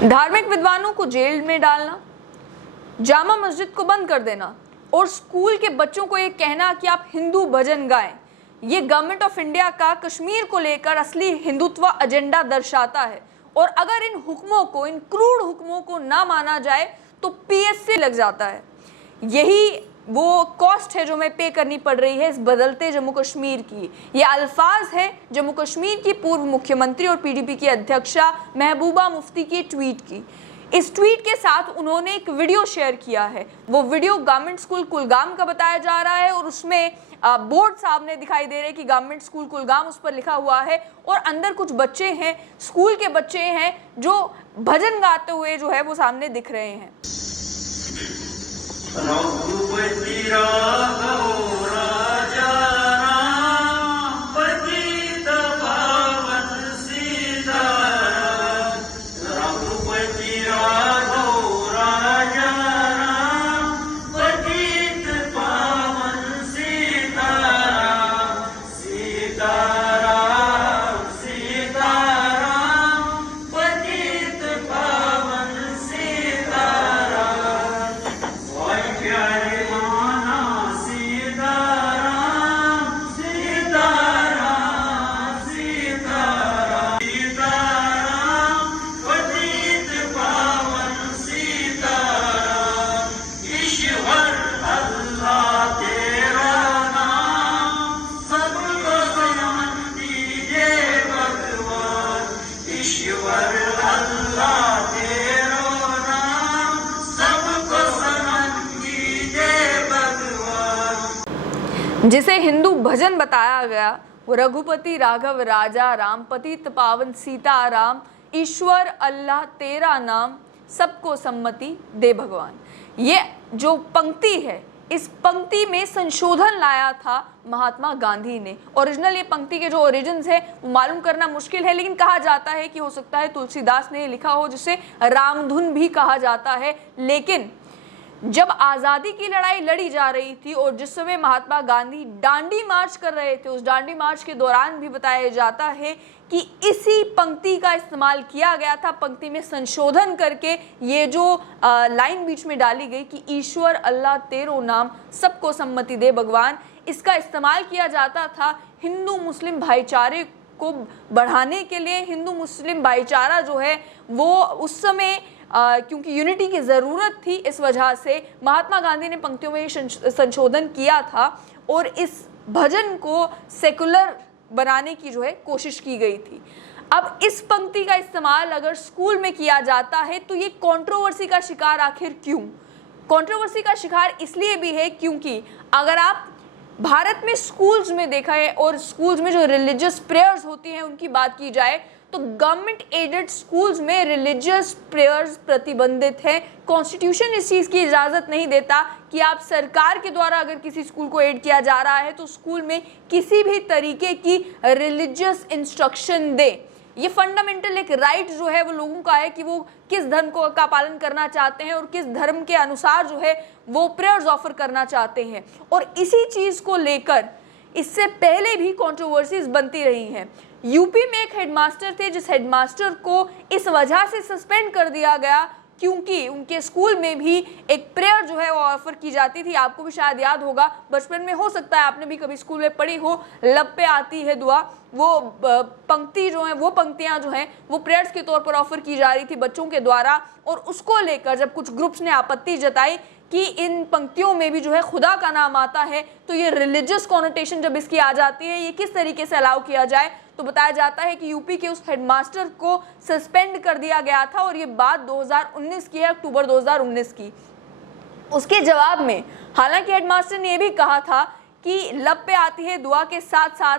धार्मिक विद्वानों को जेल में डालना, जामा मस्जिद को बंद कर देना और स्कूल के बच्चों को ये कहना कि आप हिंदू भजन गाएं, ये गवर्नमेंट ऑफ इंडिया का कश्मीर को लेकर असली हिंदुत्व एजेंडा दर्शाता है। और अगर इन हुक्मों को, इन क्रूर हुक्मों को ना माना जाए तो पीएससी लग जाता है। यही वो कॉस्ट है जो हमें पे करनी पड़ रही है इस बदलते जम्मू कश्मीर की। ये अल्फाज है जम्मू कश्मीर की पूर्व मुख्यमंत्री और पीडीपी की अध्यक्षा महबूबा मुफ्ती की ट्वीट की। इस ट्वीट के साथ उन्होंने एक वीडियो शेयर किया है। वो वीडियो गवर्नमेंट स्कूल कुलगाम का बताया जा रहा है और उसमें बोर्ड सामने दिखाई दे रहे हैं कि गवर्नमेंट स्कूल कुलगाम उस पर लिखा हुआ है और अंदर कुछ बच्चे हैं, स्कूल के बच्चे हैं जो भजन गाते हुए जो है वो सामने दिख रहे हैं। रघुपति राघव राजा राम पतित पावन सीताराम। रघुपति राघव राजा राम पतित पावन सीताराम। सीताराम सीताराम पतित पावन सीताराम। प्यारे माना सीताराम सीताराम सीताराम। सीताराम पतित पावन सीताराम। ईश्वर अल्लाह तेरा नाम सबको सलाम दीजिए भगवान। ईश्वर अल्लाह तेरा नाम सबको सलाम दीजिए भगवान। जिसे हिंदू भजन बताया गया वो रघुपति राघव राजा राम पतित पावन सीताराम। ईश्वर अल्लाह तेरा नाम सबको सम्मति दे भगवान। ये जो पंक्ति है, इस पंक्ति में संशोधन लाया था महात्मा गांधी ने। ओरिजिनल ये पंक्ति के जो ओरिजिन्स है वो मालूम करना मुश्किल है, लेकिन कहा जाता है कि हो सकता है तुलसीदास ने लिखा हो, जिसे रामधुन भी कहा जाता है। लेकिन जब आज़ादी की लड़ाई लड़ी जा रही थी और जिस समय महात्मा गांधी डांडी मार्च कर रहे थे, उस डांडी मार्च के दौरान भी बताया जाता है कि इसी पंक्ति का इस्तेमाल किया गया था। पंक्ति में संशोधन करके ये जो लाइन बीच में डाली गई कि ईश्वर अल्लाह तेरो नाम सबको सम्मति दे भगवान, इसका इस्तेमाल किया जाता था हिंदू मुस्लिम भाईचारे को बढ़ाने के लिए। हिंदू मुस्लिम भाईचारा जो है वो उस समय क्योंकि यूनिटी की ज़रूरत थी, इस वजह से महात्मा गांधी ने पंक्तियों में संशोधन किया था और इस भजन को सेकुलर बनाने की जो है कोशिश की गई थी। अब इस पंक्ति का इस्तेमाल अगर स्कूल में किया जाता है तो ये कंट्रोवर्सी का शिकार आखिर क्यों? कंट्रोवर्सी का शिकार इसलिए भी है क्योंकि अगर आप भारत में स्कूल्स में देखा है और स्कूल्स में जो रिलीजियस प्रेयर्स होती हैं उनकी बात की जाए तो गवर्नमेंट एडेड स्कूल्स में रिलीजियस प्रेयर्स प्रतिबंधित है। कॉन्स्टिट्यूशन इस चीज़ की इजाज़त नहीं देता कि आप सरकार के द्वारा अगर किसी स्कूल को एड किया जा रहा है तो स्कूल में किसी भी तरीके की रिलीजियस इंस्ट्रक्शन दे। ये फंडामेंटल एक राइट जो है वो लोगों का है कि वो किस धर्म को का पालन करना चाहते हैं और किस धर्म के अनुसार जो है वो प्रेयर्स ऑफर करना चाहते हैं। और इसी चीज़ को लेकर इससे पहले भी कंट्रोवर्सीज बनती रही हैं। यूपी में एक हेडमास्टर थे जिस हेडमास्टर को इस वजह से सस्पेंड कर दिया गया क्योंकि उनके स्कूल में भी एक प्रेयर जो है वो ऑफर की जाती थी। आपको भी शायद याद होगा, बचपन में हो सकता है आपने भी कभी स्कूल में पढ़ी हो, लब पे आती है दुआ। वो पंक्ति जो है, वो पंक्तियां जो हैं वो प्रेयर्स के तौर पर ऑफर की जा रही थी बच्चों के द्वारा। और उसको लेकर जब कुछ ग्रुप्स ने आपत्ति जताई कि इन पंक्तियों में भी जो है खुदा का नाम आता है तो ये रिलीजियस कॉनोटेशन जब इसकी आ जाती है, ये किस तरीके से अलाउ किया जाए, तो बताया जाता है कि यूपी के उस हेडमास्टर को सस्पेंड कर दिया गया था। और ये बात 2019 की है, अक्टूबर 2019 की। उसके जवाब में हालांकि हेडमास्टर ने यह भी कहा था कि लब पे आती है दुआ के साथ साथ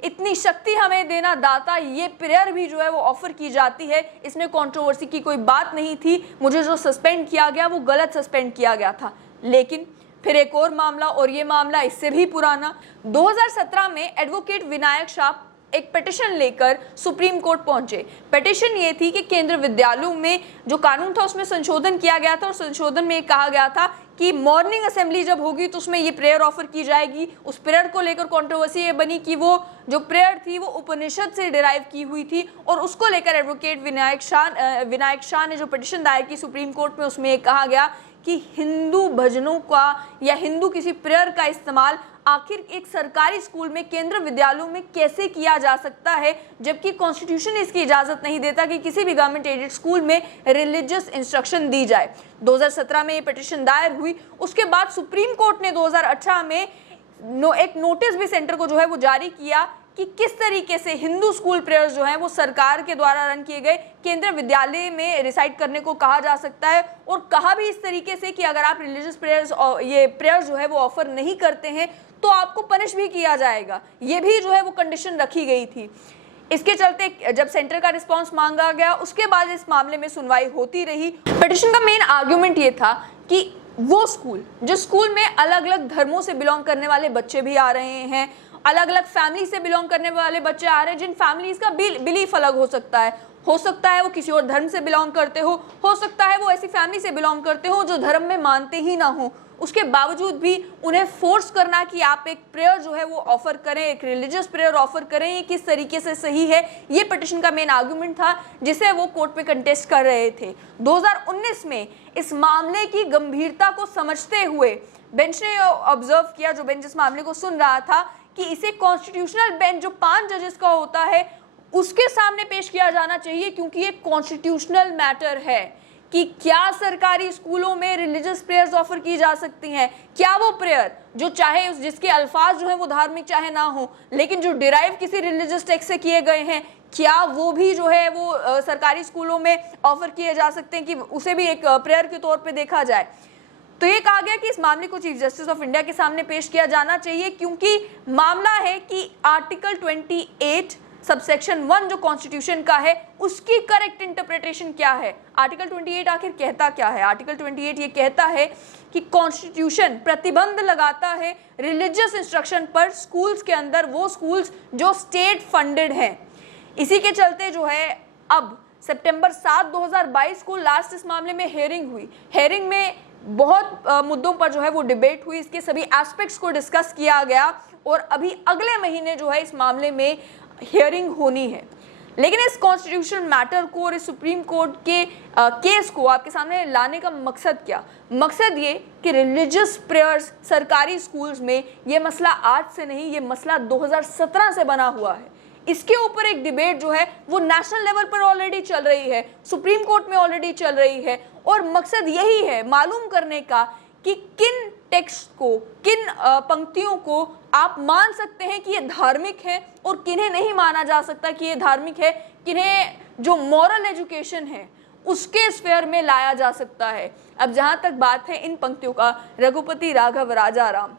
इतनी शक्ति हमें देना दाता, ये प्रेयर भी जो है वो ऑफर की जाती है। इसमें कंट्रोवर्सी की कोई बात नहीं थी। मुझे जो सस्पेंड किया गया वो गलत सस्पेंड किया गया था। लेकिन फिर एक और मामला, और ये मामला इससे भी पुराना, 2017 में एडवोकेट विनायक शाह एक पिटिशन लेकर सुप्रीम कोर्ट पहुंचे। पिटिशन ये थी कि केंद्र विद्यालयों में जो कानून था उसमें संशोधन किया गया था और संशोधन में कहा गया था कि मॉर्निंग असेंबली जब होगी तो उसमें ये प्रेयर ऑफर की जाएगी। उस प्रेयर को लेकर कंट्रोवर्सी ये बनी कि वो जो प्रेयर थी वो उपनिषद से डिराइव की हुई थी और उसको लेकर एडवोकेट विनायक शाह ने जो पिटिशन दायर की सुप्रीम कोर्ट में, उसमें कहा गया कि हिंदू भजनों का या हिंदू किसी प्रेयर का इस्तेमाल आखिर एक सरकारी स्कूल में, केंद्र विद्यालयों में कैसे किया जा सकता है, जबकि कॉन्स्टिट्यूशन इसकी इजाजत नहीं देता कि किसी भी गवर्नमेंट एडेड स्कूल में रिलीजियस इंस्ट्रक्शन दी जाए। 2017 में ये पिटिशन दायर हुई। उसके बाद सुप्रीम कोर्ट ने 2018 में एक नोटिस भी सेंटर को जो है वो जारी किया कि किस तरीके से हिंदू स्कूल प्रेयर्स जो हैं वो सरकार के द्वारा रन किए गए केंद्रीय विद्यालय में रिसाइट करने को कहा जा सकता है, और कहा भी इस तरीके से कि अगर आप रिलीजियस प्रेयर्स ये प्रेयर्स जो है वो ऑफर नहीं करते हैं तो आपको पनिश भी किया जाएगा। ये भी जो है वो कंडीशन रखी गई थी। इसके चलते जब सेंटर का रिस्पांस मांगा गया उसके बाद इस मामले में सुनवाई होती रही। पिटिशन का मेन आर्गुमेंट ये था कि वो स्कूल, जिस स्कूल में अलग अलग धर्मों से बिलोंग करने वाले बच्चे भी आ रहे हैं, अलग अलग फैमिली से बिलोंग करने वाले बच्चे आ रहे हैं, जिन फैमिलीज का बिलीफ अलग हो सकता है वो किसी और धर्म से बिलोंग करते हो सकता है वो ऐसी फैमिली से बिलोंग करते हो जो धर्म में मानते ही ना हो, उसके बावजूद भी उन्हें फोर्स करना कि आप एक प्रेयर जो है वो ऑफर करें, एक रिलीजियस प्रेयर ऑफर करें, ये किस तरीके से सही है, ये पिटिशन का मेन आर्गुमेंट था जिसे वो कोर्ट में कंटेस्ट कर रहे थे। 2019 में इस मामले की गंभीरता को समझते हुए बेंच ने ऑब्जर्व किया, जो बेंच इस मामले को सुन रहा था, कि इसे कॉन्स्टिट्यूशनल बेंच जो 5 जजेस का होता है उसके सामने पेश किया जाना चाहिए, क्योंकि ये कॉन्स्टिट्यूशनल मैटर है कि क्या सरकारी स्कूलों में रिलीजियस प्रेयर्स ऑफर की जा सकती हैं। क्या वो प्रेयर जो चाहे जिसके अल्फाज जो है वो धार्मिक चाहे ना हो, लेकिन जो डिराइव किसी रिलीजियस टेक्स्ट से किए गए हैं, क्या वो भी जो है वो सरकारी स्कूलों में ऑफर किए जा सकते हैं कि उसे भी एक प्रेयर के तौर पे देखा जाए। तो ये कहा गया कि इस मामले को चीफ जस्टिस ऑफ इंडिया के सामने पेश किया जाना चाहिए, क्योंकि मामला है कि आर्टिकल 28 सबसेक्शन 1 जो कॉन्स्टिट्यूशन का है उसकी करेक्ट इंटरप्रिटेशन क्या है। आर्टिकल 28 आखिर कहता क्या है? आर्टिकल 28 ये कहता है कि कॉन्स्टिट्यूशन प्रतिबंध लगाता है रिलीजियस इंस्ट्रक्शन पर स्कूल्स के अंदर, वो स्कूल्स जो स्टेट फंडेड हैं। इसी के चलते जो है अब सितंबर 7, 2022 को लास्ट इस मामले में हेयरिंग हुई। हेयरिंग में बहुत मुद्दों पर जो है वो डिबेट हुई, इसके सभी एस्पेक्ट्स को डिस्कस किया गया और अभी अगले महीने जो है इस मामले में हियरिंग होनी है। लेकिन इस कॉन्स्टिट्यूशनल मैटर को और इस सुप्रीम कोर्ट के केस को आपके सामने लाने का मकसद क्या? मकसद ये कि रिलीजियस प्रेयर्स सरकारी स्कूल्स में, ये मसला आज से नहीं, ये मसला 2017 से बना हुआ है। इसके ऊपर एक डिबेट जो है वो नेशनल लेवल पर ऑलरेडी चल रही है, सुप्रीम कोर्ट में ऑलरेडी चल रही है, और मकसद यही है मालूम करने का कि किन टेक्स्ट को, किन पंक्तियों को आप मान सकते हैं कि ये धार्मिक है और किन्हें नहीं माना जा सकता कि ये धार्मिक है, किन्हें जो मॉरल एजुकेशन है उसके स्फेयर में लाया जा सकता है। अब जहां तक बात है इन पंक्तियों का, रघुपति राघव राजा राम,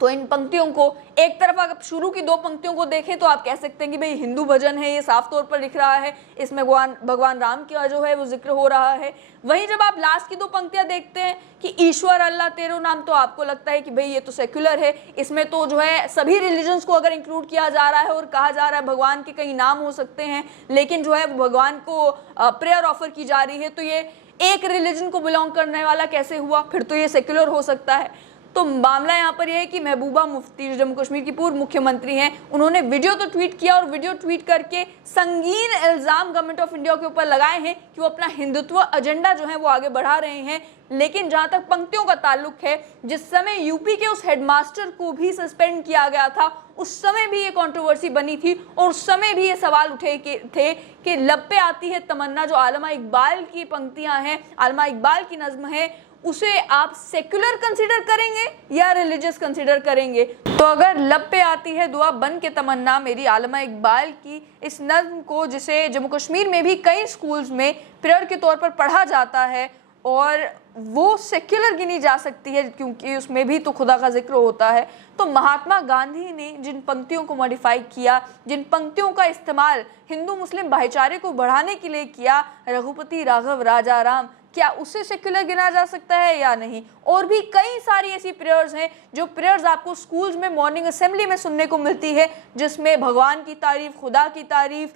तो इन पंक्तियों को एक तरफ अगर शुरू की 2 पंक्तियों को देखें तो आप कह सकते हैं कि भाई हिंदू भजन है, ये साफ तौर पर लिख रहा है, इसमें भगवान राम का जो है वो जिक्र हो रहा है। वहीं जब आप लास्ट की 2 पंक्तियां देखते हैं कि ईश्वर अल्लाह तेरो नाम, तो आपको लगता है कि भाई ये तो सेक्युलर है, इसमें तो जो है सभी रिलीजन्स को अगर इंक्लूड किया जा रहा है और कहा जा रहा है भगवान के कई नाम हो सकते हैं, लेकिन जो है भगवान को प्रेयर ऑफर की जा रही है, तो ये एक रिलीजन को बिलोंग करने वाला कैसे हुआ? फिर तो ये सेक्युलर हो सकता है। तो मामला यहाँ पर यह है कि महबूबा मुफ्ती जो जम्मू कश्मीर की पूर्व मुख्यमंत्री हैं, उन्होंने वीडियो तो ट्वीट किया और वीडियो ट्वीट करके संगीन इल्जाम गवर्नमेंट ऑफ इंडिया के ऊपर लगाए हैं कि वो अपना हिंदुत्व एजेंडा जो है वो आगे बढ़ा रहे हैं। लेकिन जहां तक पंक्तियों का ताल्लुक है, जिस समय यूपी के उस हेडमास्टर को भी सस्पेंड किया गया था, उस समय भी ये कंट्रोवर्सी बनी थी और उस समय भी ये सवाल उठे थे कि लब पे आती है तमन्ना, जो आलमा इकबाल की पंक्तियां हैं, आलमा इकबाल की नज्म है, उसे आप सेक्युलर कंसीडर करेंगे या रिलीजियस कंसीडर करेंगे? तो अगर लब पे आती है दुआ बन के तमन्ना मेरी आलमा इकबाल की इस नज्म को, जिसे जम्मू कश्मीर में भी कई स्कूल्स में प्रेयर के तौर पर पढ़ा जाता है और वो सेक्युलर गिनी जा सकती है क्योंकि उसमें भी तो खुदा का जिक्र होता है, तो महात्मा गांधी ने जिन पंक्तियों को मॉडिफाई किया, जिन पंक्तियों का इस्तेमाल हिंदू मुस्लिम भाईचारे को बढ़ाने के लिए किया, रघुपति राघव राजा राम, क्या उसे सेक्युलर गिना जा सकता है या नहीं? और भी कई सारी ऐसी प्रेयर्स हैं जो प्रेयर्स आपको स्कूल्स में मॉर्निंग असेंबली में सुनने को मिलती है, जिसमें भगवान की तारीफ, खुदा की तारीफ,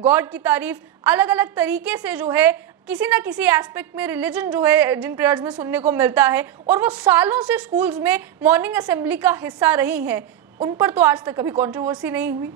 गॉड की तारीफ अलग अलग तरीके से जो है किसी ना किसी एस्पेक्ट में रिलीजन जो है जिन प्रेयर्स में सुनने को मिलता है, और वो सालों से स्कूल्स में मॉर्निंग असेंबली का हिस्सा रही हैं, उन पर तो आज तक कभी कंट्रोवर्सी नहीं हुई।